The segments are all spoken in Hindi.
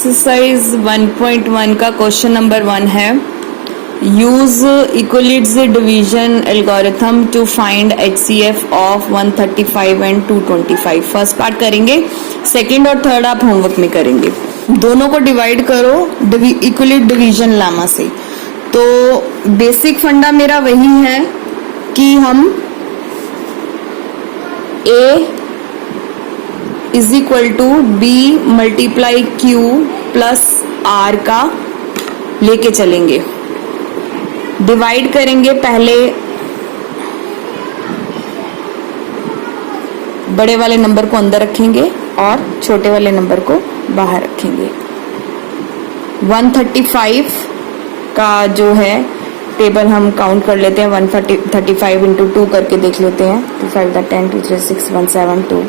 एक्सरसाइज 1.1 का क्वेश्चन नंबर 1 है, use Euclid's division algorithm to find HCF of 135 and 225। First part करेंगे, सेकंड और थर्ड आप होमवर्क में करेंगे। दोनों को डिवाइड करो इक्वलिट डिवीजन लामा से। तो बेसिक फंडा मेरा वही है कि हम A is equal to B multiply Q plus R का लेके चलेंगे। डिवाइड करेंगे, पहले बड़े वाले नंबर को अंदर रखेंगे और छोटे वाले नंबर को बाहर रखेंगे। 135 का जो है टेबल हम काउंट कर लेते हैं, 135 इंटू 2 करके देख लेते हैं। 2 5 10 2 3 6 1 7 2,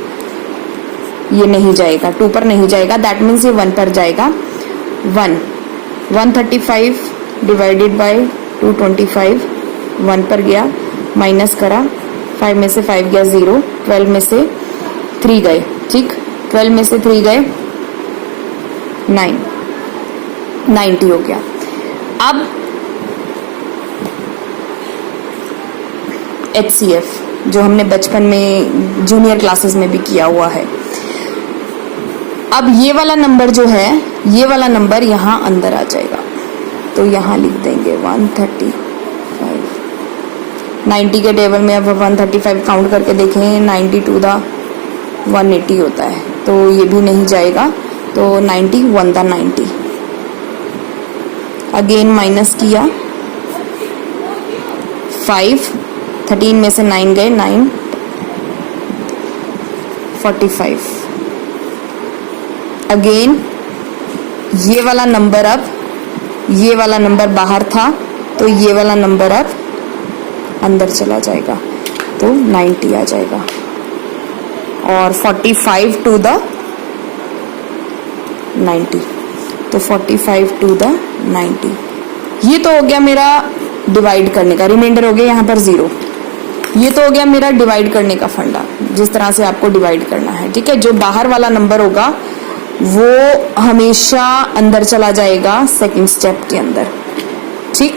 ये नहीं जाएगा, 2 पर नहीं जाएगा, दैट मीन्स ये 1 पर जाएगा। 135 डिवाइडेड बाय 225, 1 पर गया, माइनस करा, 5 में से 5 गया 0, 12 में से 3 गए, ठीक, 12 में से 3 गए 9, 90 हो गया। अब HCF जो हमने बचपन में जूनियर क्लासेस में भी किया हुआ है। अब ये वाला नंबर जो है, ये वाला नंबर यहाँ अंदर आ जाएगा, तो यहाँ लिख देंगे 135। 90 के टेबल में अब 135 काउंट करके देखें, 90 टू द 180 होता है, तो ये भी नहीं जाएगा, तो 90 1 द 90। अगेन माइनस किया, 5, 13 में से 9 गए, 9, 45। अगेन ये वाला नंबर, अब ये वाला नंबर बाहर था, तो ये वाला नंबर अब अंदर चला जाएगा, तो 90 आ जाएगा। और 45 टू द 90, तो 45 टू द 90। ये तो हो गया मेरा डिवाइड करने का, रिमाइंडर हो गया यहाँ पर 0। ये तो हो गया मेरा डिवाइड करने का फंडा, जिस तरह से आपको डिवाइड करना है, ठीक है। जो बाहर वाला नंबर होगा वो हमेशा अंदर चला जाएगा सेकंड स्टेप के अंदर, ठीक।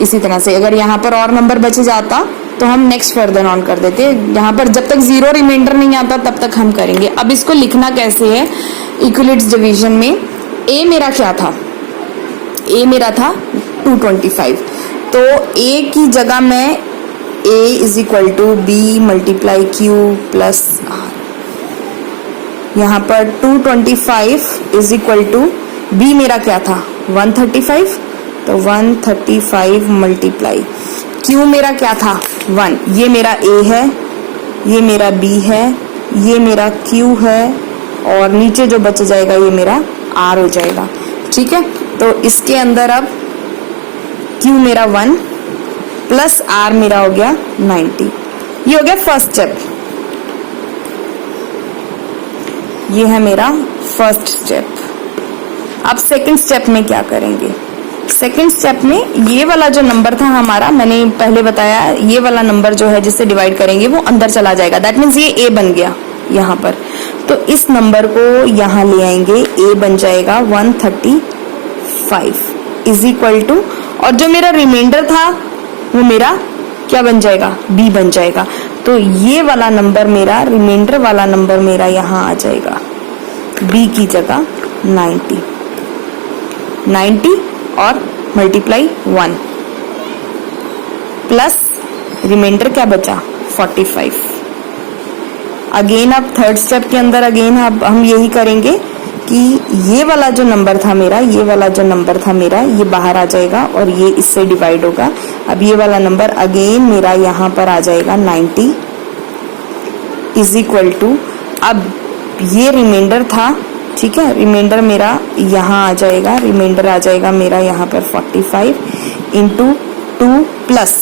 इसी तरह से अगर यहाँ पर और नंबर बच जाता तो हम नेक्स्ट फर्दर ऑन कर देते। यहाँ पर जब तक 0 रिमाइंडर नहीं आता तब तक हम करेंगे। अब इसको लिखना कैसे है इक्वलिट्स डिवीजन में। A मेरा क्या था, A मेरा था 225, तो A की जगह मैं A is equal to B multiply Q plus R। यहाँ पर 225 इज इक्वल टू B मेरा क्या था 135, तो 135 मल्टीप्लाई Q मेरा क्या था 1, ये मेरा A है, ये मेरा B है, ये मेरा Q है, और नीचे जो बच जाएगा ये मेरा R हो जाएगा, ठीक है। तो इसके अंदर अब Q मेरा 1 प्लस R मेरा हो गया 90। ये हो गया फर्स्ट स्टेप, ये है मेरा फर्स्ट स्टेप। अब सेकंड स्टेप में क्या करेंगे, सेकंड स्टेप में ये वाला जो नंबर था हमारा, मैंने पहले बताया, ये वाला नंबर जो है जिससे डिवाइड करेंगे वो अंदर चला जाएगा, दैट मीन्स ये A बन गया यहाँ पर। तो इस नंबर को यहाँ ले आएंगे, A बन जाएगा 135 इज इक्वल टू, और जो मेरा रिमाइंडर था वो मेरा क्या बन जाएगा, B बन जाएगा। तो ये वाला नंबर मेरा, रिमाइंडर वाला नंबर मेरा यहाँ आ जाएगा B की जगह 90 और मल्टीप्लाई 1 प्लस रिमाइंडर क्या बचा 45। अगेन अब थर्ड स्टेप के अंदर अगेन अब हम यही करेंगे कि ये वाला जो नंबर था मेरा, ये वाला जो नंबर था मेरा, ये बाहर आ जाएगा और ये इससे डिवाइड होगा। अब ये वाला नंबर अगेन मेरा यहाँ पर आ जाएगा 90 इज इक्वल टू, अब ये रिमाइंडर था, ठीक है, रिमाइंडर मेरा यहाँ आ जाएगा, रिमाइंडर आ जाएगा मेरा यहाँ पर 45 इंटू 2 प्लस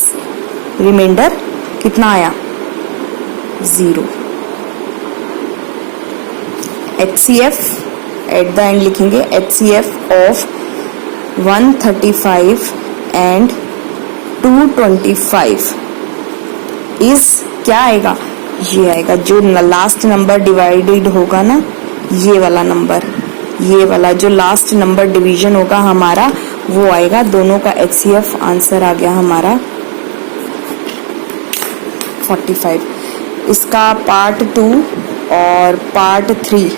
रिमाइंडर कितना आया 0। HCF एट द एंड लिखेंगे, HCF ऑफ 135 एंड 225 इज क्या आएगा, ये आएगा जो लास्ट नंबर डिवाइडेड होगा ना, ये वाला नंबर, ये वाला जो लास्ट नंबर डिवीजन होगा हमारा वो आएगा। दोनों का HCF आंसर आ गया हमारा 45। इसका पार्ट 2 और पार्ट 3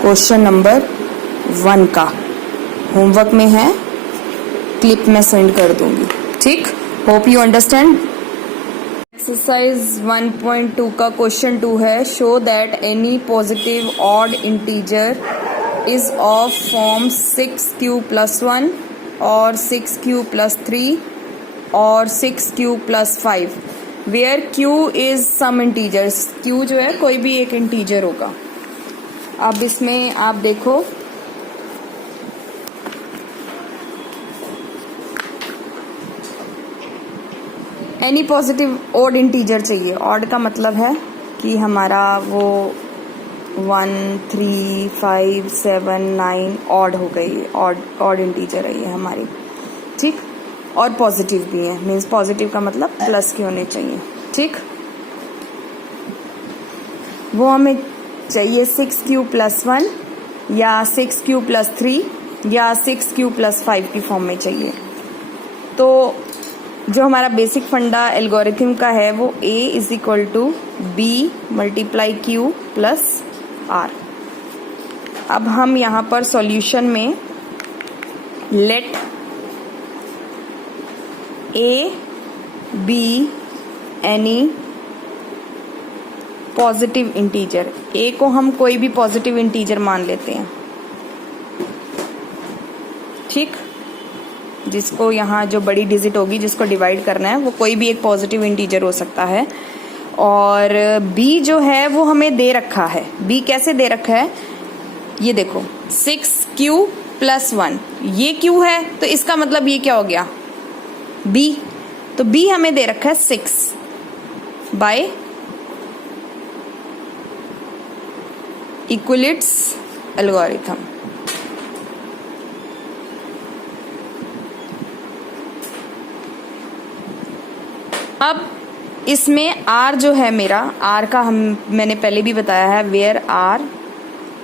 क्वेश्चन नंबर 1 का होमवर्क में है, क्लिप में सेंड कर दूंगी। ठीक, होप यू अंडरस्टैंड। एक्सरसाइज 1.2 का क्वेश्चन 2 है, show that any positive odd integer is of form 6q + 1 और 6q + 3 और 6q + 5 where q is some integers. q जो है कोई भी एक इंटीजर होगा। अब इसमें आप देखो एनी पॉजिटिव ऑड इंटीजर चाहिए। ऑड का मतलब है कि हमारा वो 1, 3, 5, 7, 9 ऑड हो गई, ऑड इंटीजर है ये हमारी। ठीक, और पॉजिटिव भी है, मीन्स पॉजिटिव का मतलब प्लस के होने चाहिए। ठीक, वो हमें चाहिए 6q + 1 या 6q + 3 या 6q + 5 की फॉर्म में चाहिए। तो जो हमारा बेसिक फंडा एल्गोरिथम का है वो A = B × Q + R। अब हम यहाँ पर सॉल्यूशन में let A be any positive integer, A को हम कोई भी पॉजिटिव इंटीजर मान लेते हैं। ठीक, जिसको यहाँ जो बड़ी डिजिट होगी जिसको डिवाइड करना है वो कोई भी एक पॉजिटिव इंटीजर हो सकता है। और B जो है वो हमें दे रखा है। B कैसे दे रखा है ये देखो, 6q + 1 ये q है तो इसका मतलब ये क्या हो गया B। तो B हमें दे रखा है 6 बाय इक्विलिट्स एल्गोरिथम। अब इसमें R जो है मेरा, R का मैंने पहले भी बताया है, वेयर R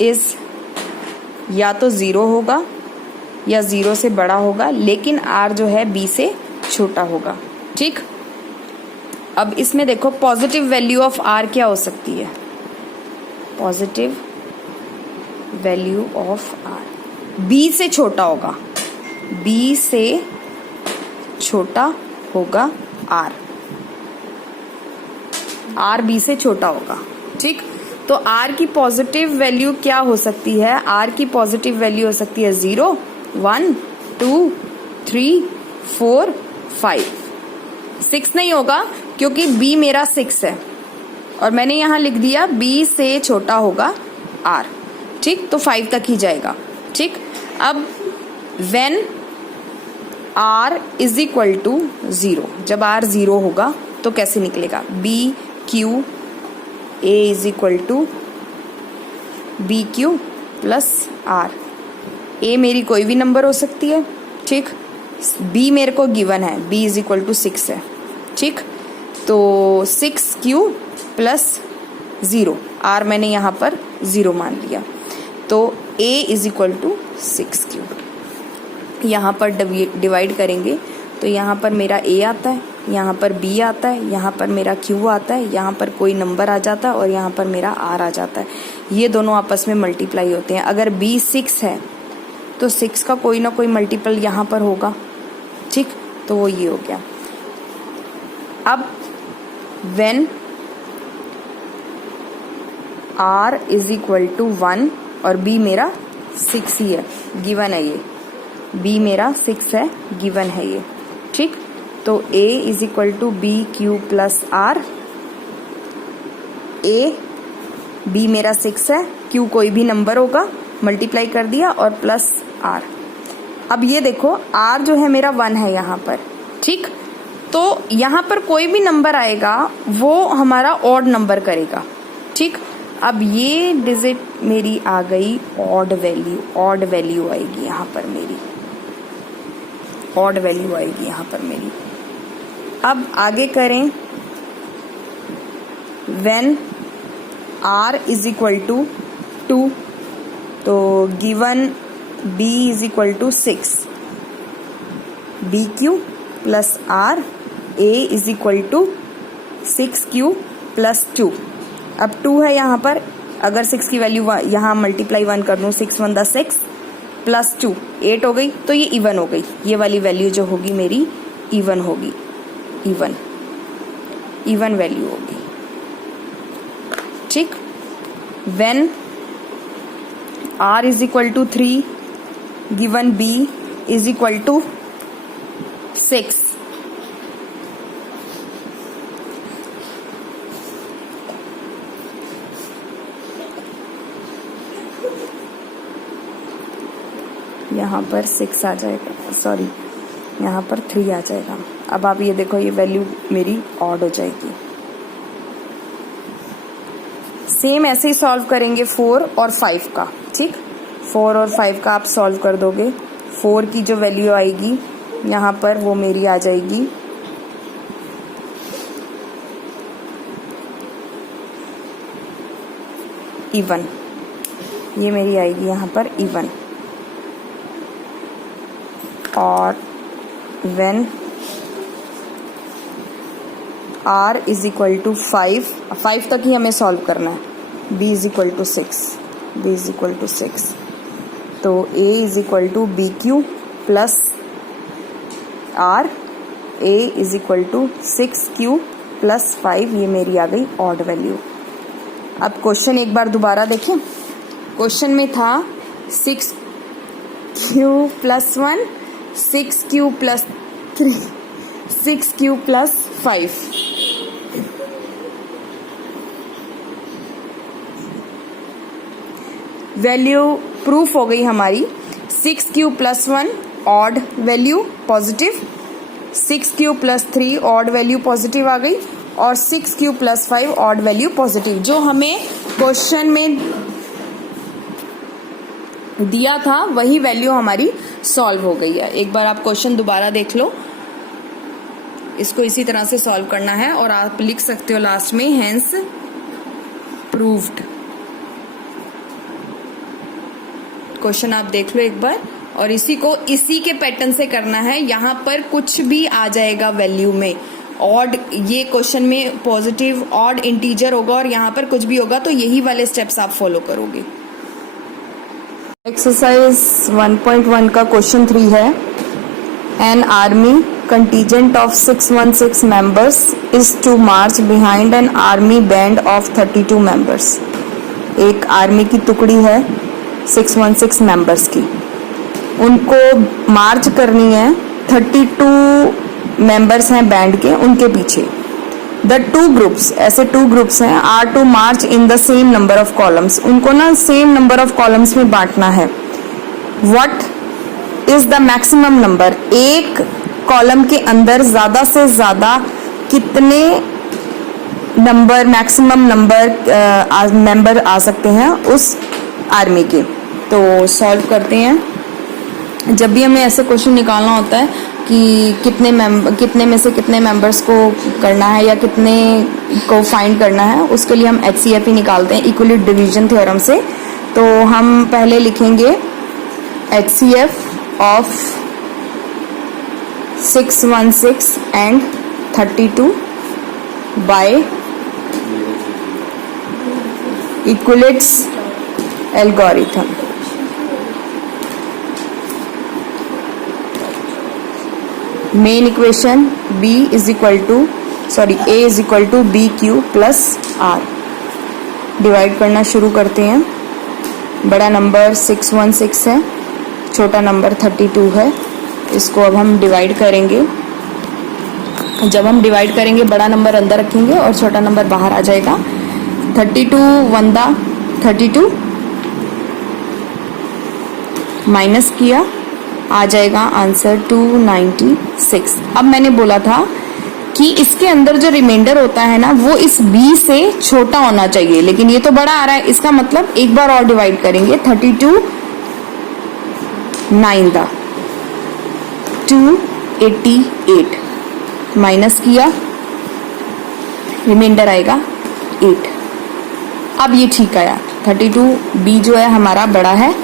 इज या तो 0 होगा या 0 से बड़ा होगा, लेकिन R जो है B से छोटा होगा। ठीक, अब इसमें देखो पॉजिटिव वैल्यू ऑफ R क्या हो सकती है, positive value of R B से छोटा होगा, B से छोटा होगा R B से छोटा होगा। ठीक, तो R की पॉजिटिव वैल्यू क्या हो सकती है, R की पॉजिटिव वैल्यू हो सकती है 0, 1, 2, 3, 4, 5। 6 नहीं होगा क्योंकि B मेरा 6 है और मैंने यहां लिख दिया B से छोटा होगा R। ठीक, तो 5 तक ही जाएगा। ठीक, अब when R = 0, जब R 0 होगा तो कैसे निकलेगा, B Q A = BQ + R। A मेरी कोई भी नंबर हो सकती है। ठीक, B मेरे को गिवन है, B = 6 है। ठीक, तो 6Q + 0, R मैंने यहाँ पर 0 मान लिया, तो A = 6Q। यहाँ पर डिवाइड करेंगे तो यहाँ पर मेरा A आता है, यहाँ पर B आता है, यहाँ पर मेरा Q आता है, यहाँ पर कोई नंबर आ जाता है और यहाँ पर मेरा R आ जाता है। ये दोनों आपस में मल्टीप्लाई होते हैं। अगर B 6 है तो 6 का कोई ना कोई मल्टीपल यहाँ पर होगा। ठीक, तो वो ये हो गया। अब when R = 1 और B मेरा 6 ही है, गिवन है ये, B मेरा 6 है, गिवन है ये। ठीक, तो A = BQ + R। B मेरा 6 है, Q कोई भी नंबर होगा, मल्टीप्लाई कर दिया और प्लस R। अब ये देखो R जो है मेरा 1 है यहाँ पर। ठीक, तो यहाँ पर कोई भी नंबर आएगा वो हमारा ऑड नंबर करेगा। ठीक, अब ये डिजिट मेरी आ गई ऑड वैल्यू आएगी यहाँ पर मेरी, ऑड वैल्यू आएगी यहाँ पर मेरी। अब आगे करें, when R = 2, तो given b is equal to 6, BQ plus R, A is equal to 6Q plus 2। अब 2 है यहाँ पर, अगर 6 की वैल्यू यहाँ मल्टीप्लाई 1 कर दूँ, 6 1 6 प्लस 2 8 हो गई, तो ये इवन हो गई। ये वाली वैल्यू जो होगी मेरी इवन होगी, इवन वैल्यू होगी। ठीक। When R is equal to 3, given B is equal to 6, यहाँ पर 6 आ जाएगा, सॉरी यहाँ पर 3 आ जाएगा। अब आप ये देखो, ये वैल्यू मेरी ऑड हो जाएगी। सेम ऐसे ही सॉल्व करेंगे 4 और 5 का। ठीक, 4 और 5 का आप सॉल्व कर दोगे। 4 की जो वैल्यू आएगी यहाँ पर वो मेरी आ जाएगी इवन, ये मेरी आएगी यहाँ पर इवन। और when R is equal to 5 तक ही हमें सॉल्व करना है। B इज इक्वल टू 6, तो A is equal to BQ plus R, A is equal to 6Q plus 5, ये मेरी आ गई ऑड वैल्यू। अब क्वेश्चन एक बार दोबारा देखें। क्वेश्चन में था 6Q plus 1, 6Q plus 3, 6Q plus 5। Value proof हो गई हमारी। 6Q plus 1 odd value positive, 6Q plus 3 odd value positive आ गई, और 6Q plus 5 odd value positive. जो हमें क्वेश्चन में दिया था वही वैल्यू हमारी सॉल्व हो गई है। एक बार आप क्वेश्चन दोबारा देख लो, इसको इसी तरह से सॉल्व करना है, और आप लिख सकते हो लास्ट में हेंस प्रूव्ड। क्वेश्चन आप देख लो एक बार, और इसी को इसी के पैटर्न से करना है। यहाँ पर कुछ भी आ जाएगा वैल्यू में, ऑड, ये क्वेश्चन में पॉजिटिव ऑड इंटीजर होगा, और यहाँ पर कुछ भी होगा, तो यही वाले स्टेप्स आप फॉलो करोगे। एक्सरसाइज 1.1 का क्वेश्चन 3 है। An army contingent of 616 members is to march behind an army band of 32 members. एक आर्मी की टुकड़ी है 616 मेंबर्स की, उनको मार्च करनी है, 32 मेंबर्स हैं बैंड के, उनके पीछे। द टू ग्रुप्स, ऐसे 2 ग्रुप्स हैं, are to march in the same number of columns, उनको ना सेम नंबर ऑफ कॉलम्स में बांटना है। What is the maximum number, एक कॉलम के अंदर ज्यादा से ज्यादा कितने नंबर, मैक्सिमम नंबर मेंबर आ सकते हैं उस आर्मी के। तो सॉल्व करते हैं। जब भी हमें ऐसे क्वेश्चन निकालना होता है कि कितने में से कितने मेंबर्स को करना है या कितने को फाइंड करना है, उसके लिए हम HCF ही निकालते हैं इक्वली डिवीजन थ्योरम से। तो हम पहले लिखेंगे HCF of 616 and 32 by Euclid's algorithm. Main equation A is equal to BQ plus R। Divide करना शुरू करते हैं। बड़ा नंबर 616 है, छोटा नंबर 32 है। इसको अब हम डिवाइड करेंगे। जब हम डिवाइड करेंगे बड़ा नंबर अंदर रखेंगे और छोटा नंबर बाहर आ जाएगा। 32 वंदा 32 माइनस किया, आ जाएगा आंसर 296। अब मैंने बोला था कि इसके अंदर जो रिमाइंडर होता है ना, वो इस B से छोटा होना चाहिए, लेकिन ये तो बड़ा आ रहा है। इसका मतलब एक बार और डिवाइड करेंगे। 32 9 दा 288 माइनस किया, रिमाइंडर आएगा 8। अब ये ठीक आया। 32B जो है हमारा बड़ा है,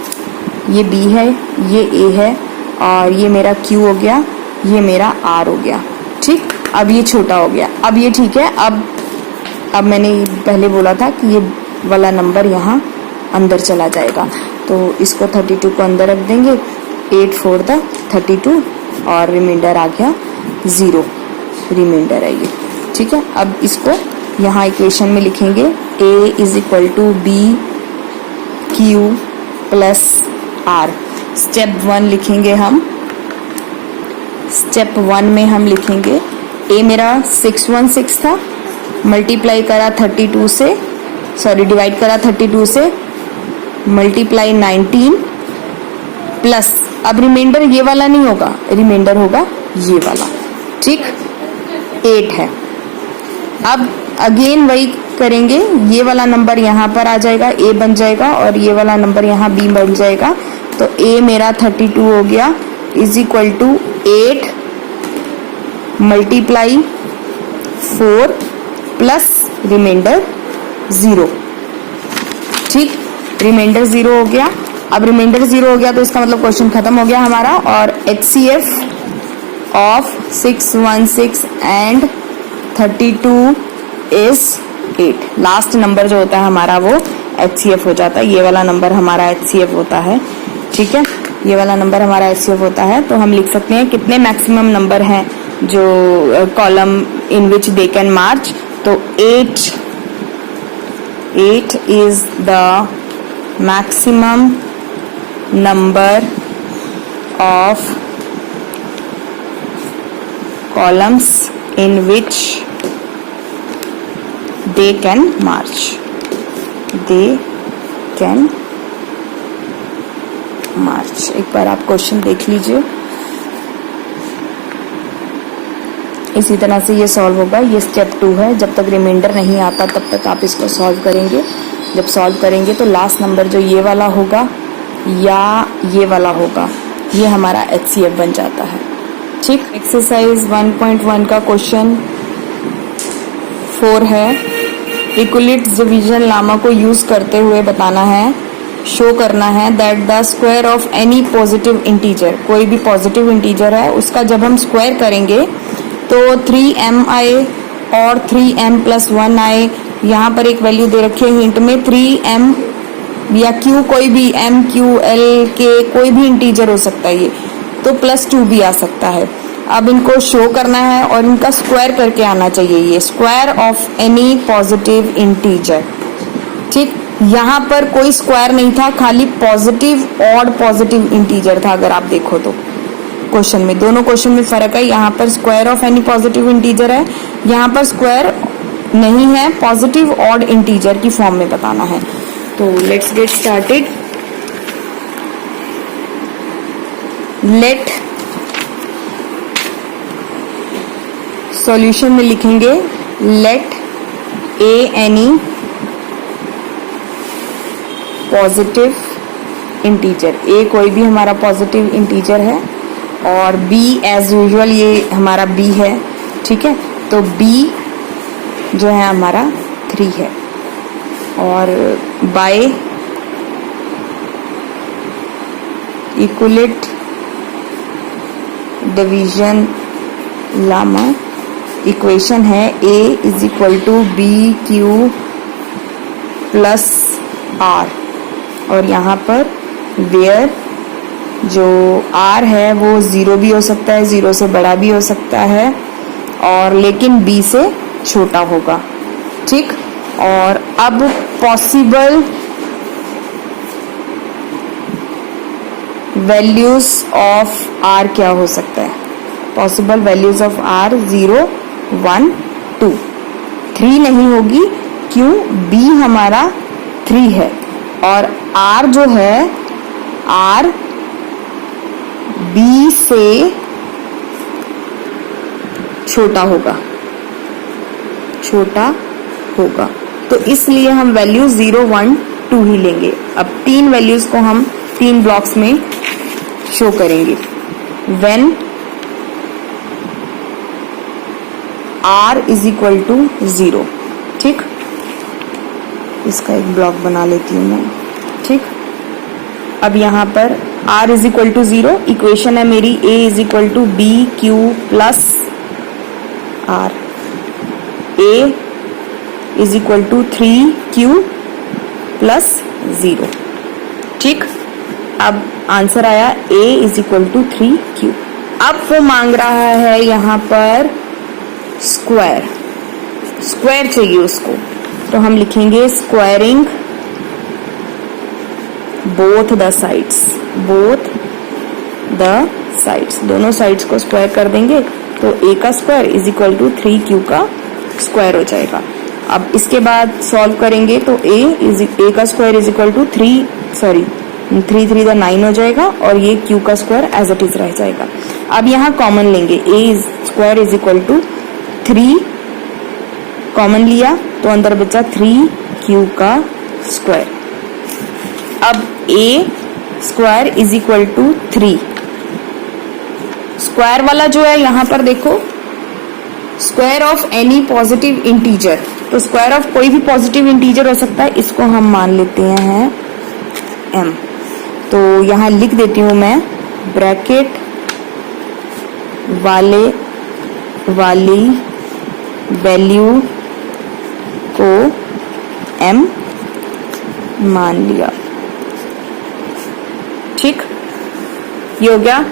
ये B है, ये A है, और ये मेरा Q हो गया, ये मेरा R हो गया। ठीक, अब ये छोटा हो गया, अब ये ठीक है। अब मैंने पहले बोला था कि ये वाला नंबर यहाँ अंदर चला जाएगा, तो इसको 32 को अंदर रख देंगे, 8 4 32, और रिमाइंडर आ गया 0, रिमाइंडर है ये। ठीक है, अब इसको यहाँ इक्वेशन में लिखेंगे, A is equal to B Q plus R। Step 1 लिखेंगे हम, स्टेप 1 में हम लिखेंगे A मेरा 616 था, मल्टीप्लाई करा 32 से, सॉरी डिवाइड करा 32 से, मल्टीप्लाई 19 प्लस, अब रिमाइंडर ये वाला नहीं होगा, रिमाइंडर होगा ये वाला। ठीक, 8 है। अब अगेन वही करेंगे, ये वाला नंबर यहाँ पर आ जाएगा, A बन जाएगा, और ये वाला नंबर यहाँ B बन जाएगा। तो A मेरा 32 हो गया, is equal to 8 multiply 4 plus remainder 0। ठीक, रिमाइंडर 0 हो गया। अब रिमाइंडर 0 हो गया तो इसका मतलब क्वेश्चन खत्म हो गया हमारा, और HCF of 616 and 32 is 8। Last number जो होता है हमारा वो HCF हो जाता है, ये वाला नंबर हमारा HCF होता है। ठीक है, ये वाला नंबर हमारा HCF होता है। तो हम लिख सकते हैं कितने मैक्सिमम नंबर हैं जो column in which they can मार्च, तो 8 is the maximum number of columns in which they can march, they can march। एक बार आप क्वेश्चन देख लीजिए, इसी तरह से ये सॉल्व होगा। ये स्टेप 2 है, जब तक रिमाइंडर नहीं आता तब तक आप इसको सॉल्व करेंगे। जब सॉल्व करेंगे तो लास्ट नंबर जो ये वाला होगा या ये वाला होगा, ये हमारा HCF बन जाता है। ठीक, एक्सरसाइज 1.1 का क्वेश्चन 4 है। इक्विलिट्स डिवीजन लामा को यूज करते हुए बताना है, शो करना है that the square of any positive integer, कोई भी पॉजिटिव इंटीजर है उसका जब हम स्क्वायर करेंगे तो 3m आए और 3m प्लस 1 आए। यहाँ पर एक वैल्यू दे रखी है हिंट में, 3m या q, कोई भी m q l k कोई भी इंटीजर हो सकता है ये, तो +2 भी आ सकता है। अब इनको शो करना है और इनका स्क्वायर करके आना चाहिए, ये square of any positive integer. ठीक, यहाँ पर कोई स्क्वायर नहीं था, खाली पॉजिटिव ऑड पॉजिटिव इंटीजर था। अगर आप देखो तो क्वेश्चन में, दोनों क्वेश्चन में फर्क है। यहाँ पर square of any positive integer है, यहाँ पर स्क्वायर नहीं है, पॉजिटिव ऑड इंटीजर की फॉर्म में बताना है। तो let's get started. Let solution में लिखेंगे let A any positive integer, A कोई भी हमारा पॉजिटिव इंटीजर है, और बी एज यूजुअल ये हमारा बी है। ठीक है, तो बी जो है हमारा 3 है, और by Euclid division lemma equation है A is equal to B Q plus R, और यहाँ पर वेयर जो R है वो 0 भी हो सकता है, 0 से बड़ा भी हो सकता है, और लेकिन B से छोटा होगा। ठीक, और अब पॉसिबल वैल्यूज ऑफ R क्या हो सकता है? पॉसिबल वैल्यूज ऑफ R 0 1 2 3 नहीं होगी, क्यों? B हमारा 3 है, और R जो है R B से छोटा होगा, तो इसलिए हम वैल्यू 0 1 2 ही लेंगे। अब 3 वैल्यूज को हम 3 ब्लॉक्स में शो करेंगे। When R is equal to 0। ठीक, इसका एक ब्लॉक बना लेती हूँ मैं, ठीक। अब यहाँ पर r is equal to 0, equation है मेरी a is equal to B Q plus r, a is equal to 3q plus 0, ठीक। अब आंसर आया a is equal to 3q। अब वो मांग रहा है यहाँ पर स्क्वायर, स्क्वायर चाहिए उसको, तो हम लिखेंगे squaring both the sides, both the sides, दोनों साइड्स को स्क्वायर कर देंगे तो a का square is equal to 3q का स्क्वायर हो जाएगा। अब इसके बाद सॉल्व करेंगे तो a का स्क्वायर इज इक्वल टू 3 3 द 9 हो जाएगा और ये q का स्क्वायर एज इट इज रह जाएगा। अब यहाँ कॉमन लेंगे, a square is equal to 3, common लिया तो अंदर बचा 3q का स्क्वायर। अब a square is equal to 3, square वाला जो है यहाँ पर देखो, square of any positive integer, तो स्क्वायर ऑफ कोई भी पॉजिटिव इंटीजर हो सकता है, इसको हम मान लेते हैं m। तो यहाँ लिख देती हूँ मैं ब्रैकेट वाली वैल्यू को m मान लिया, ठीक। ये हो गया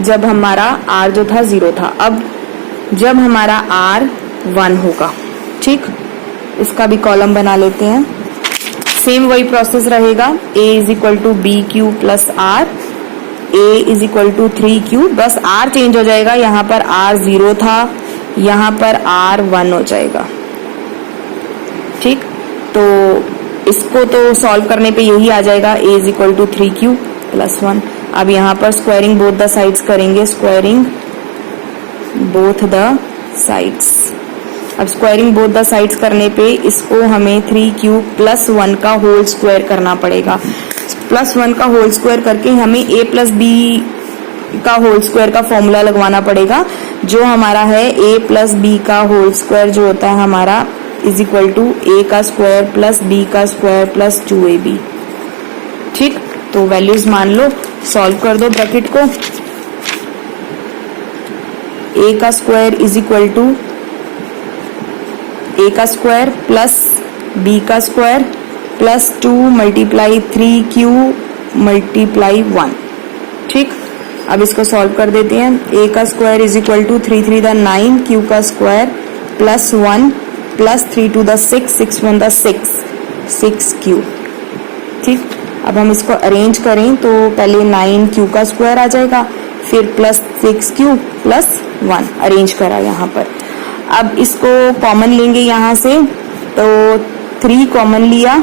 जब हमारा r जो था 0 था। अब जब हमारा r 1 होगा, ठीक, इसका भी कॉलम बना लेते हैं। सेम वही प्रोसेस रहेगा, a is equal to B Q plus r, a is equal to 3q, बस r चेंज हो जाएगा, यहाँ पर r 0 था, यहाँ पर r 1 हो जाएगा, ठीक। तो इसको तो सॉल्व करने पे यही आ जाएगा, a is equal to 3q plus 1। अब यहाँ पर स्क्वायरिंग बोथ द साइड्स करेंगे, स्क्वायरिंग बोथ द साइड्स। अब स्क्वायरिंग बोथ द साइड्स करने पे इसको हमें 3q प्लस 1 का होल स्क्वायर करना पड़ेगा। प्लस 1 का होल स्क्वायर करके हमें a प्लस बी का होल स्क्वायर का फॉर्मूला लगवाना पड़ेगा, जो हमारा है a प्लस बी का होल स्क्वायर जो होता है हमारा इज इक्वल टू a का स्क्वायर प्लस b का स्क्वायर प्लस 2ab, ठीक। तो वैल्यूज मान लो, सॉल्व कर दो ब्रैकेट को, a का square is equal to a का स्क्वायर प्लस b का square plus 2 multiply 3q multiply 1, ठीक। अब इसको सॉल्व कर देते हैं, a का स्क्वायर इज इक्वल टू 3 3 द 9, q का स्क्वायर प्लस 1 प्लस 3 2 द 6, 6 1 द 6q, ठीक। अब हम इसको अरेंज करें तो पहले 9q का स्क्वायर आ जाएगा, फिर प्लस 6q प्लस 1 अरेंज करा यहाँ पर। अब इसको कॉमन लेंगे यहाँ से, तो 3 कॉमन लिया,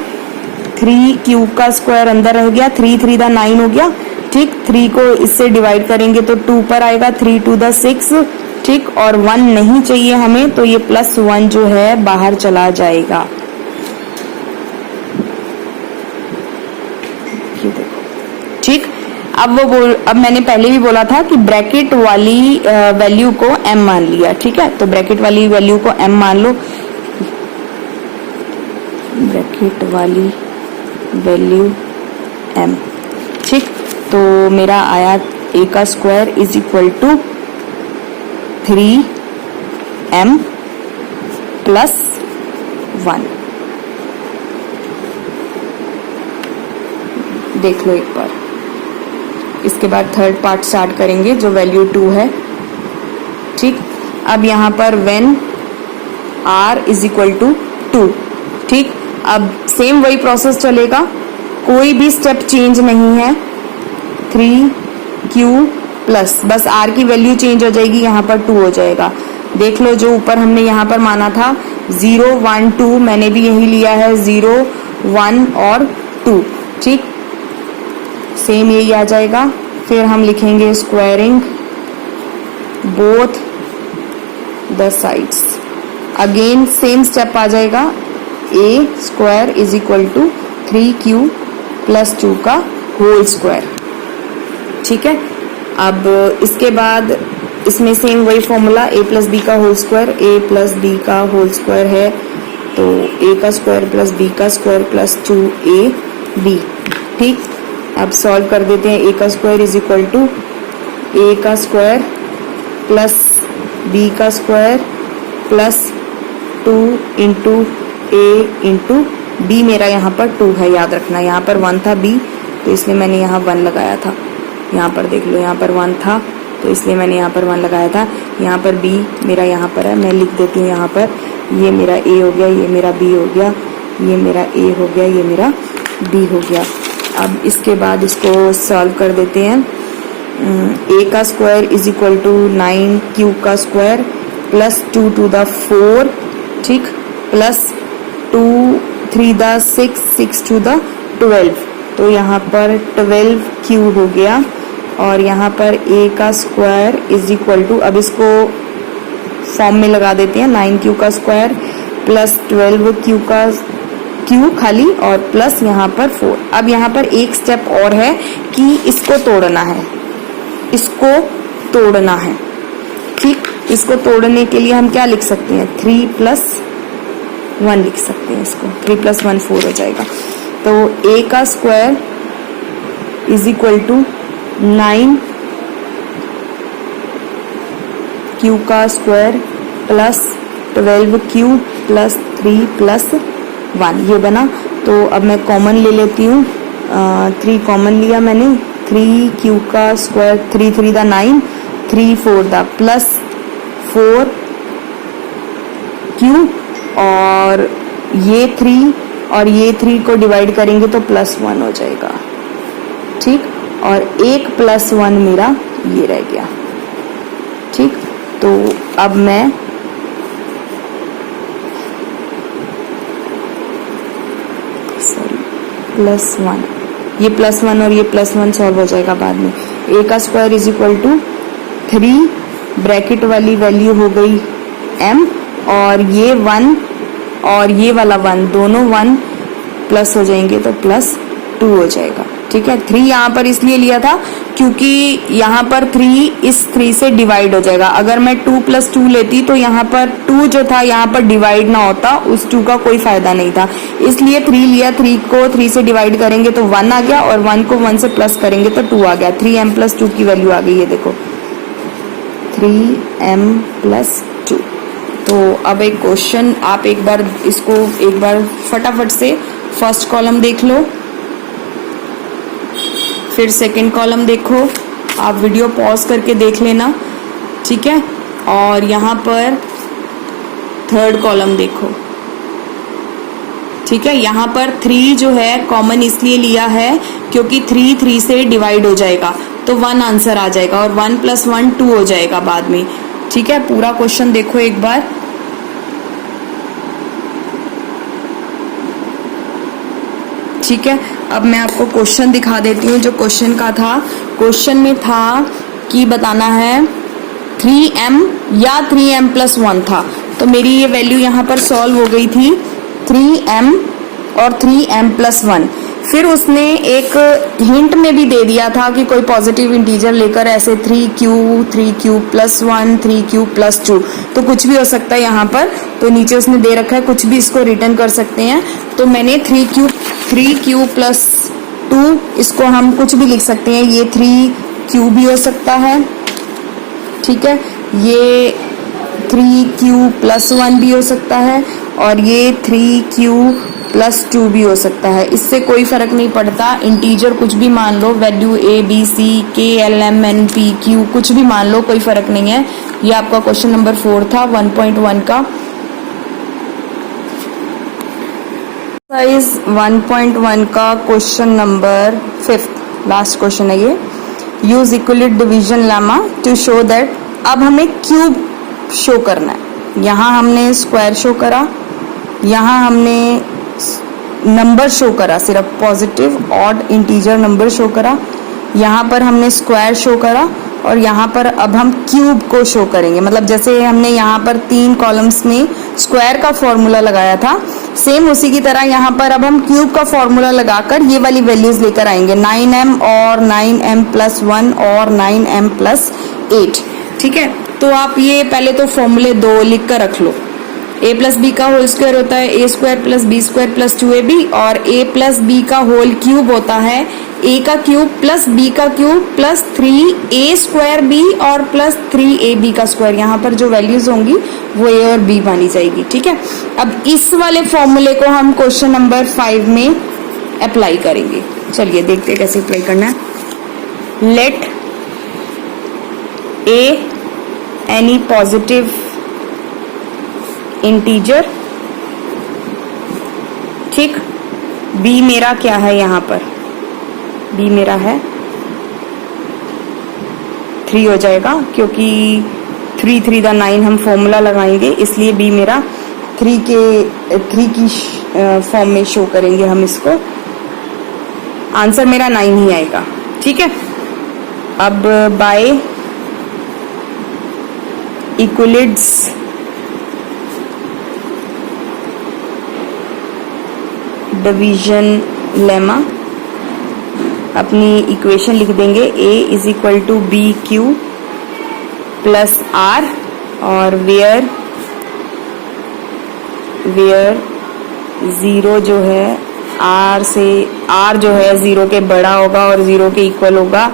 3q का स्क्वायर अंदर रह गया, 3 3 द 9 हो गया, ठीक। 3 को इससे डिवाइड करेंगे तो 2 पर आएगा, 3 2 द 6, ठीक। और 1 नहीं चाहिए हमें, तो ये प्लस 1 जो है बाहर चला जाएगा, ये देखो, ठीक। अब मैंने पहले भी बोला था कि ब्रैकेट वाली वैल्यू को m मान लिया, ठीक है। तो ब्रैकेट वाली वैल्यू को m मान लो, ब्रैकेट वाली वैल्यू m, ठीक। तो मेरा आया a का square is equal to 3m plus 1। देख लो एक बार, इसके बाद थर्ड पार्ट स्टार्ट करेंगे जो वैल्यू 2 है, ठीक। अब यहाँ पर when r is equal to 2, ठीक। अब सेम वही प्रोसेस चलेगा, कोई भी स्टेप चेंज नहीं है, 3q प्लस बस r की वैल्यू चेंज हो जाएगी, यहाँ पर 2 हो जाएगा। देख लो जो ऊपर हमने यहाँ पर माना था 0 1 2, मैंने भी यही लिया है 0 1 और 2, ठीक। सेम यही आ जाएगा। फिर हम लिखेंगे squaring both the sides, again same step आ जाएगा, a square is equal to 3q plus 2 का होल स्क्वायर, ठीक है। अब इसके बाद इसमें सेम वही फॉर्मूला, a प्लस बी का whole square, a plus B का होल स्क्वायर है तो a का स्क्वायर प्लस b का स्क्वायर प्लस 2ab। ठीक, अब सॉल्व कर देते हैं। a का square is equal to a का स्क्वायर प्लस b का square plus 2 into a into b। मेरा यहाँ पर 2 है, याद रखना। यहाँ पर 1 था b, तो इसलिए मैंने यहाँ 1 लगाया था। यहाँ पर देख लो, यहाँ पर 1 था तो इसलिए मैंने यहाँ पर 1 लगाया था। यहाँ पर b मेरा यहाँ पर है, मैं लिख देती हूँ यहाँ पर। ये मेरा a हो गया, ये मेरा b हो गया, ये मेरा a हो गया, ये मेरा b हो गया। अब इसके बाद इसको सॉल्व कर देते हैं। a का square is equal to 9q का स्क्वायर प्लस 2 टू द 4, ठीक, प्लस 2 3 द 6 6 टू द 12। तो यहाँ पर 12q हो गया और यहाँ पर a का स्क्वायर इज इक्वल टू, अब इसको फॉर्म में लगा देते हैं, 9q का स्क्वायर प्लस 12q का q खाली और प्लस यहाँ पर 4। अब यहाँ पर एक स्टेप और है कि इसको तोड़ना है, इसको तोड़ना है। ठीक, इसको तोड़ने के लिए हम क्या लिख सकते हैं, 3 प्लस 1 लिख सकते हैं इसको। 3 प्लस 1 4 हो जाएगा। तो a का square is equal to 9q का square plus 12q plus 3 plus 1, ये बना। तो अब मैं कॉमन ले लेती हूँ, 3 कॉमन लिया मैंने। 3q का स्क्वायर 3 3 दा 9, 3 4 दा प्लस 4q और ये 3 और ये 3 को डिवाइड करेंगे तो प्लस 1 हो जाएगा। ठीक, और 1 प्लस 1 मेरा ये रह गया। ठीक, तो अब मैं प्लस 1, ये प्लस 1 और ये प्लस 1 सॉल्व हो जाएगा बाद में। a का square is equal to 3 bracket वाली वैल्यू हो गई m और ये 1 और ये वाला 1 दोनों 1 प्लस हो जाएंगे तो प्लस 2 हो जाएगा। ठीक है, 3 यहाँ पर इसलिए लिया था क्योंकि यहाँ पर 3 इस 3 से डिवाइड हो जाएगा। अगर मैं 2 प्लस 2 लेती तो यहाँ पर 2 जो था यहाँ पर डिवाइड ना होता, उस 2 का कोई फायदा नहीं था, इसलिए 3 लिया। 3 को 3 से डिवाइड करेंगे तो 1 आ गया और 1 को 1 से प्लस करेंगे तो 2 आ गया। 3m प्लस 2 की वैल्यू आ गई है, देखो 3m प्लस 2। तो अब एक क्वेश्चन, आप एक बार इसको एक बार फटाफट से फर्स्ट कॉलम देख लो, फिर सेकंड कॉलम देखो। आप वीडियो पॉज करके देख लेना, ठीक है। और यहाँ पर थर्ड कॉलम देखो, ठीक है। यहाँ पर 3 जो है कॉमन इसलिए लिया है क्योंकि 3 3 से डिवाइड हो जाएगा तो 1 आंसर आ जाएगा और 1 प्लस 1 2 हो जाएगा बाद में। ठीक है, पूरा क्वेश्चन देखो एक बार। ठीक है, अब मैं आपको क्वेश्चन दिखा देती हूँ जो क्वेश्चन का था। क्वेश्चन में था कि बताना है 3m या 3m प्लस 1 था, तो मेरी ये वैल्यू यहाँ पर सॉल्व हो गई थी 3m और 3m प्लस 1। फिर उसने एक हिंट में भी दे दिया था कि कोई पॉजिटिव इंटीजर लेकर ऐसे 3q प्लस 1 3q प्लस 2, तो कुछ भी हो सकता है यहाँ पर। तो नीचे उसने दे रखा है, कुछ भी इसको रिटर्न कर सकते हैं। तो मैंने 3q प्लस 2, इसको हम कुछ भी लिख सकते हैं। ये 3q भी हो सकता है, ठीक है। ये 3q प्लस 1 भी हो सकता है और ये 3q प्लस 2 भी हो सकता है। इससे कोई फर्क नहीं पड़ता, इंटीजर कुछ भी मान लो, value a b c k l m n p q कुछ भी मान लो, कोई फर्क नहीं है। ये आपका क्वेश्चन नंबर 4 था 1.1 का। एक्सरसाइज 1.1 का क्वेश्चन नंबर 5, लास्ट क्वेश्चन है ये। Use Euclid division lemma to show that. अब हमें क्यूब शो करना है। यहाँ हमने स्क्वायर शो करा, यहाँ हमने नंबर शो करा, सिर्फ positive odd integer number show करा, यहाँ पर हमने स्क्वायर शो करा और यहाँ पर अब हम क्यूब को शो करेंगे। मतलब जैसे हमने यहाँ पर 3 कॉलम्स में स्क्वायर का फॉर्मूला लगाया था, सेम उसी की तरह यहाँ पर अब हम क्यूब का फॉर्मूला लगाकर ये वाली वैल्यूज लेकर आएंगे, 9m और 9m प्लस 1 और 9m प्लस 8। ठीक है, तो आप ये पहले तो फॉर्मूले 2 लिख कर रख लो। ए प्लस बी का होल स्क्वायर होता है A square plus B square plus 2ab, और ए प्लस बी का होल क्यूब होता है ए का क्यूब प्लस बी का cube plus 3a square B और प्लस 3ab का स्क्वायर। यहाँ पर जो वैल्यूज होंगी वो ए और बी मानी जाएगी। ठीक है, अब इस वाले फॉर्मूले को हम क्वेश्चन नंबर 5 में अप्लाई करेंगे। चलिए देखते हैं कैसे अप्लाई करना है। Late A any positive integer, ठीक, बी मेरा क्या है, यहाँ पर बी मेरा है 3 हो जाएगा, क्योंकि 3 3 दा 9 हम फॉर्मूला लगाएंगे, इसलिए बी मेरा 3 की फॉर्म में शो करेंगे हम इसको। आंसर मेरा 9 ही आएगा। ठीक है, अब बाय इक्विलिड्स डिवीजन लेमा अपनी इक्वेशन लिख देंगे। a is equal to B Q plus r, और वेयर जीरो जो है r जो है 0 के बड़ा होगा और 0 के इक्वल होगा,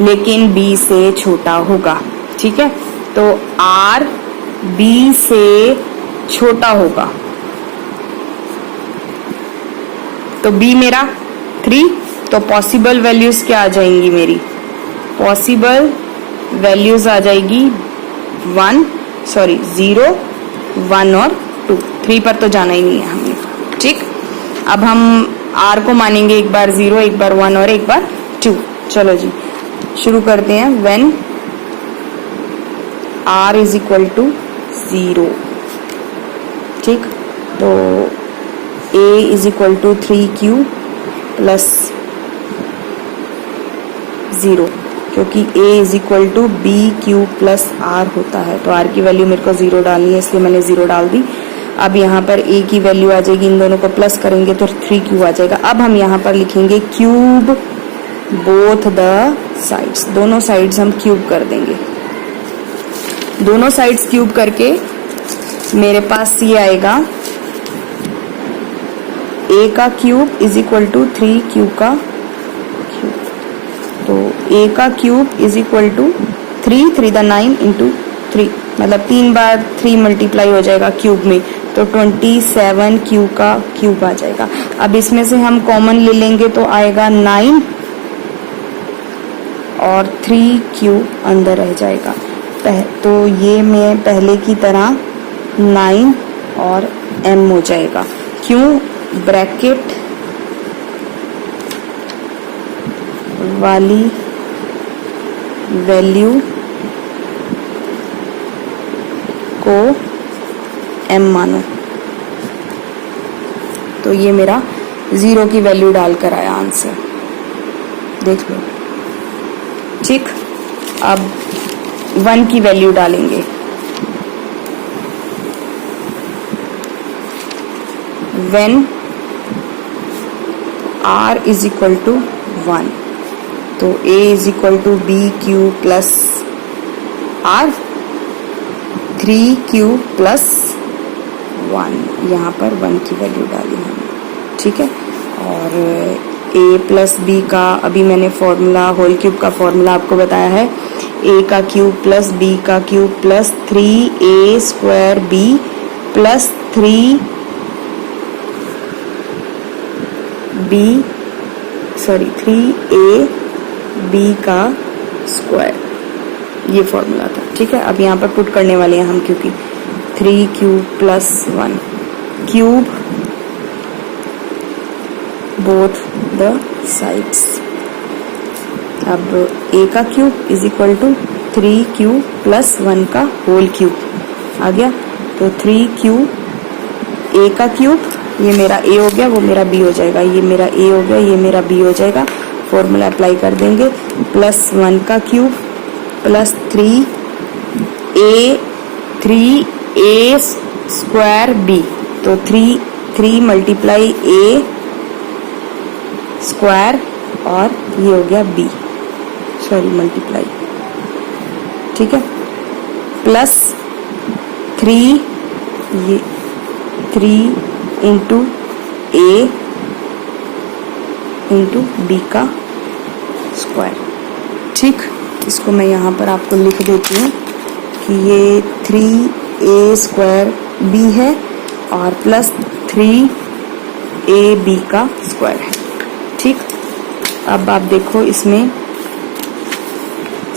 लेकिन b से छोटा होगा। ठीक है, तो r b से छोटा होगा, तो b मेरा 3, तो पॉसिबल वैल्यूज क्या आ जाएंगी मेरी, पॉसिबल वैल्यूज आ जाएगी 0, 1 और 2। 3 पर तो जाना ही नहीं है हमने। ठीक, अब हम r को मानेंगे एक बार 0, एक बार 1 और एक बार 2। चलो जी शुरू करते हैं। When r is equal to 0, ठीक, तो a is equal to 3q plus 0, क्योंकि a is equal to B Q plus r होता है, तो r की वैल्यू मेरे को 0 डालनी है, इसलिए मैंने 0 डाल दी। अब यहाँ पर a की वैल्यू आ जाएगी, इन दोनों को प्लस करेंगे तो 3q आ जाएगा। अब हम यहाँ पर लिखेंगे क्यूब बोथ द साइड्स, दोनों साइड्स हम क्यूब कर देंगे। दोनों साइड्स क्यूब करके मेरे पास ये आएगा a का cube is equal to 3q का क्यूब, तो a का क्यूब इज इक्वल टू 3 दा 9 इंटू 3, मतलब 3 बार 3 मल्टीप्लाई हो जाएगा क्यूब में, तो 27q का क्यूब आ जाएगा। अब इसमें से हम कॉमन ले लेंगे तो आएगा 9 और 3q अंदर रह जाएगा, तो ये मैं पहले की तरह 9 और m हो जाएगा। क्यों, ब्रैकेट वाली वैल्यू को m मानो, तो ये मेरा 0 की वैल्यू डालकर आया आंसर, देख लो। ठीक, अब 1 की वैल्यू डालेंगे। When r is equal to 1, तो a is equal to B Q plus r, 3q plus 1, यहाँ पर 1 की वैल्यू डाली हमने। ठीक है, और a प्लस बी का अभी मैंने फॉर्मूला, होल क्यूब का फॉर्मूला आपको बताया है, a का क्यूब प्लस b का cube plus 3a square b plus 3a b का स्क्वायर, ये फॉर्मूला था। ठीक है, अब यहाँ पर पुट करने वाले हैं हम, क्योंकि 3q plus 1 cube both the sides. अब a का cube is equal to 3q plus 1 का होल क्यूब आ गया, तो 3q, a का क्यूब, ये मेरा a हो गया, वो मेरा b हो जाएगा, ये मेरा a हो गया, ये मेरा b हो जाएगा। फॉर्मूला अप्लाई कर देंगे, प्लस 1 का cube plus 3a square b, तो 3 मल्टीप्लाई a स्क्वायर, और ये हो गया b, सॉरी मल्टीप्लाई, ठीक है, प्लस 3 ये 3 इंटू ए इंटू बी का स्क्वायर। ठीक, इसको मैं यहाँ पर आपको लिख देती हूँ कि ये 3a स्क्वायर बी है और प्लस 3ab का स्क्वायर है। ठीक, अब आप देखो इसमें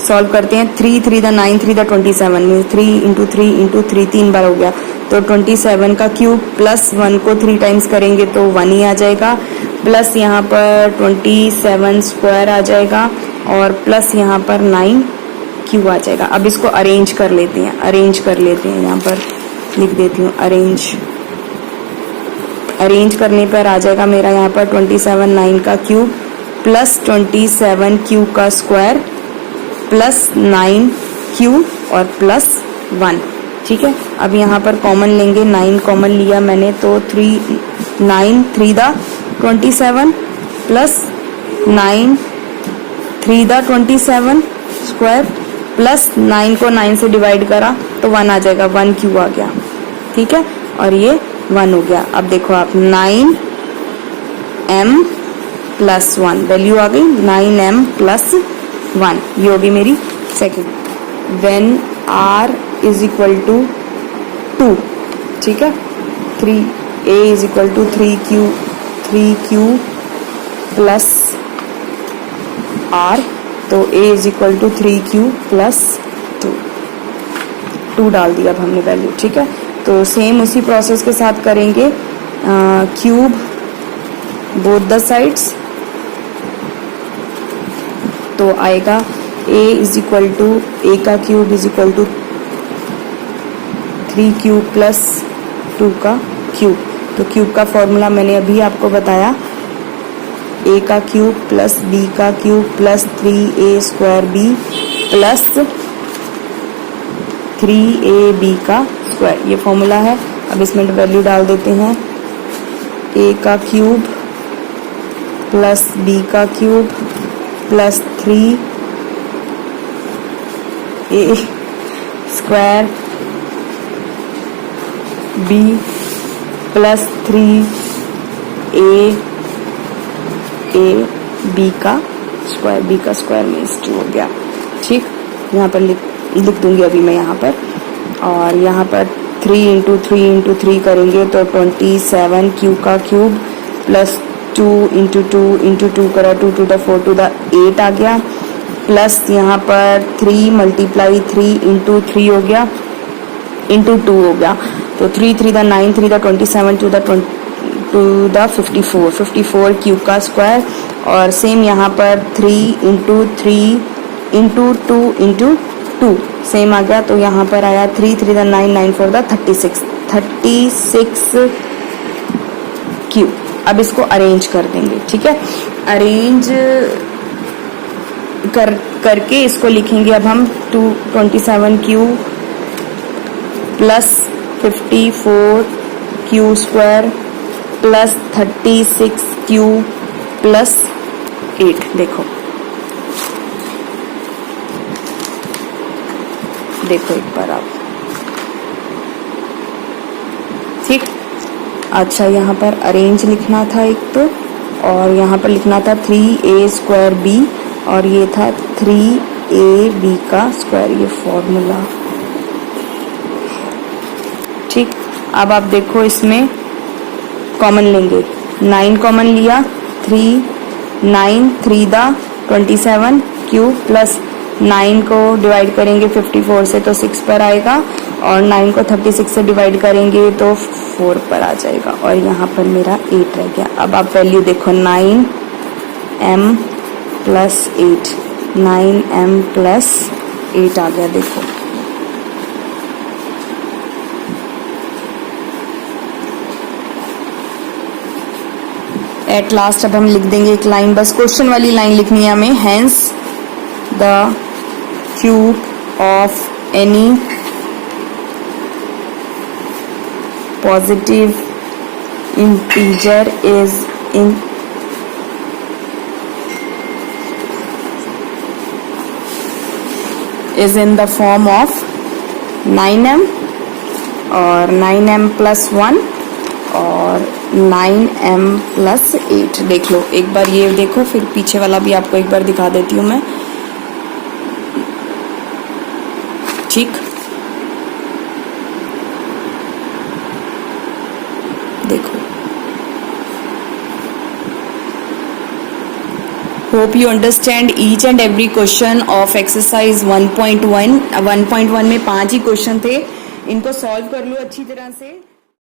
सॉल्व करते हैं। 3 3 द 9 3 द 27 में 3 इंटू 3 इंटू 3 3 बार हो गया, तो 27 का क्यूब प्लस 1 को 3 टाइम्स करेंगे तो 1 ही आ जाएगा, प्लस यहाँ पर 27 स्क्वायर आ जाएगा और प्लस यहाँ पर 9 क्यूब आ जाएगा। अब इसको अरेंज कर लेते हैं, यहाँ पर लिख देती हूँ अरेंज करने पर आ जाएगा मेरा यहाँ पर 27 9 का क्यूब प्लस 27 क्यूब का स्क्वायर प्लस 9 क्यूब और प्लस 1। ठीक है, अब यहाँ पर कॉमन लेंगे, 9 कॉमन लिया मैंने तो 9 3 द 27 प्लस 9 3 द 27 स्क्वायर प्लस 9 को 9 से डिवाइड करा तो 1 आ जाएगा, 1 क्यूब आ गया। ठीक है, और ये 1 हो गया। अब देखो आप 9m प्लस 1 वैल्यू आ गई, 9m प्लस 1, ये होगी मेरी second. When r is equal to 2, ठीक है, 3a is equal to 3q plus r, तो a is equal to 3q plus 2 डाल दिया अब हमने वैल्यू। ठीक है, तो सेम उसी प्रोसेस के साथ करेंगे, क्यूब बोथ द साइड्स, तो आएगा a is equal to a का cube is equal to 3q plus 2 का क्यूब। तो क्यूब का फॉर्मूला मैंने अभी आपको बताया, a का क्यूब प्लस b का cube plus 3a square b plus 3ab का स्क्वायर, ये फॉर्मूला है। अब इसमें वैल्यू डाल देते हैं, a का क्यूब प्लस b का cube plus 3a square b plus 3a b का स्क्वायर में 2 हो गया। ठीक, यहाँ पर लिख दूंगी अभी मैं यहाँ पर, और यहाँ पर 3 इंटू 3 इंटू 3 करेंगे तो 27 क्यू का क्यूब प्लस 2 इंटू 2 इंटू 2 करा 2 टू द 4 टू द 8 आ गया, प्लस यहाँ पर 3 मल्टीप्लाई 3 इंटू 3 हो गया इंटू 2 हो गया, तो 3 3 द 9 3 द 27 टू द 54 क्यूब का स्क्वायर, और सेम यहाँ पर 3 इंटू 3 इंटू 2 इंटू 2 सेम आ गया, तो यहाँ पर आया 3 3 द 9 9 4 द 36 क्यूब। अब इसको अरेंज कर देंगे। ठीक है, अरेंज करके इसको लिखेंगे अब हम 27 Q plus 54 Q square plus 36 Q plus 8। देखो एक बार आप, ठीक। अच्छा, यहाँ पर अरेंज लिखना था एक तो, और यहाँ पर लिखना था 3a स्क्वायर b, और ये था 3ab का स्क्वायर, ये फॉर्मूला। ठीक, अब आप देखो इसमें कॉमन लेंगे, 9 कॉमन लिया, 9 3 द 27 क्यूब प्लस 9 को डिवाइड करेंगे 54 से तो 6 पर आएगा, और 9 को 36 से डिवाइड करेंगे तो 4 पर आ जाएगा, और यहाँ पर मेरा 8 रह गया। अब आप वैल्यू देखो, 9m प्लस 8, 9m प्लस 8 आ गया। देखो एट लास्ट अब हम लिख देंगे एक लाइन, बस क्वेश्चन वाली लाइन लिखनी है हमें। Hence the cube of any positive integer is in the form of 9m और 9m + 1 और 9m + 8। देख लो एक बार, ये देखो, फिर पीछे वाला भी आपको एक बार दिखा देती हूँ मैं। ठीक, देखो। Hope you understand each and every question of exercise 1.1। 1.1 में 5 ही क्वेश्चन थे, इनको सॉल्व कर लो अच्छी तरह से।